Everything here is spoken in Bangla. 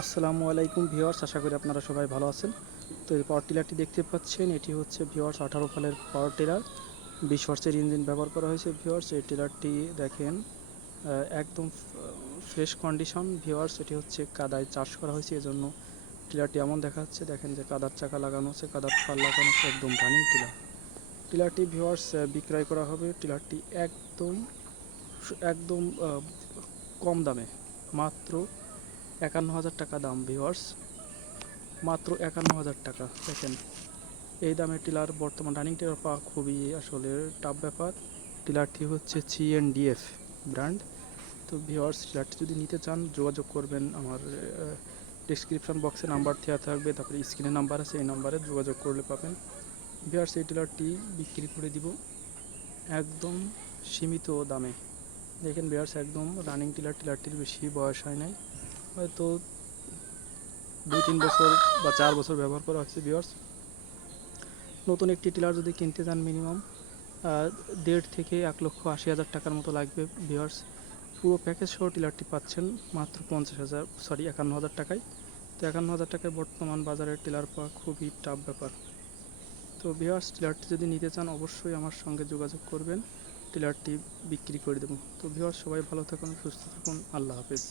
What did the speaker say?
আসসালামু আলাইকুম ভিউয়ার্স, আশা করি আপনারা সবাই ভালো আছেন। তো এই পাওয়ার টিলারটি দেখতে পাচ্ছেন, এটি হচ্ছে ভিউয়ার্স 18 ফালের পাওয়ার টিলার। 20 হর্সের ইঞ্জিন ব্যবহার করা হয়েছে ভিউয়ার্স। এই টিলারটি দেখেন একদম ফ্রেশ কন্ডিশন ভিউয়ার্স। এটি হচ্ছে কাদায় চাষ করা হয়েছে, এজন্য টিলারটি এমন দেখাচ্ছে। দেখেন যে কাদার চাকা লাগানো আছে, কাদার ফাল লাগানো আছে, একদম রানিং টিলার। টিলারটি ভিউয়ার্স বিক্রয় করা হবে। টিলারটি একদম একদম কম দামে, মাত্র 51,000 টাকা দাম ভিউয়ার্স। মাত্র 51,000 টাকা। দেখেন এই দামে টিলার, বর্তমান রানিং টিলার পাওয়া খুবই আসলে টাফ ব্যাপার। টিলারটি হচ্ছে CNDF ব্র্যান্ড। তো ভিউয়ার্স, টিলারটি যদি নিতে চান যোগাযোগ করবেন। আমার ডিসক্রিপশন বক্সে নাম্বার দেওয়া থাকবে, তারপরে স্ক্রিনে নাম্বার আছে, এই নাম্বারে যোগাযোগ করলে পাবেন। ভিউয়ার্স, এই টিলারটি বিক্রি করে দিব একদম সীমিত দামে। দেখেন ভিউয়ার্স, একদম রানিং টিলার। টিলারটির বেশি বয়স হয় নাই, হয়তো 2-3 বছর বা 4 বছর ব্যবহার করা হচ্ছে ভিউয়ার্স। নতুন একটি টিলার যদি কিনতে চান মিনিমাম 1.5 থেকে 1,80,000 টাকার মতো লাগবে ভিউয়ার্স। পুরো প্যাকেজ সহ টিলারটি পাচ্ছেন মাত্র 51,000 টাকায়। তো 51,000 টাকায় বর্তমান বাজারে টিলার পাওয়া খুবই টাফ ব্যাপার। তো ভিউয়ার্স, টিলারটি যদি নিতে চান অবশ্যই আমার সঙ্গে যোগাযোগ করবেন, টিলারটি বিক্রি করে দেবো। তো ভিউয়ার্স, সবাই ভালো থাকুন, সুস্থ থাকুন, আল্লাহ হাফেজ।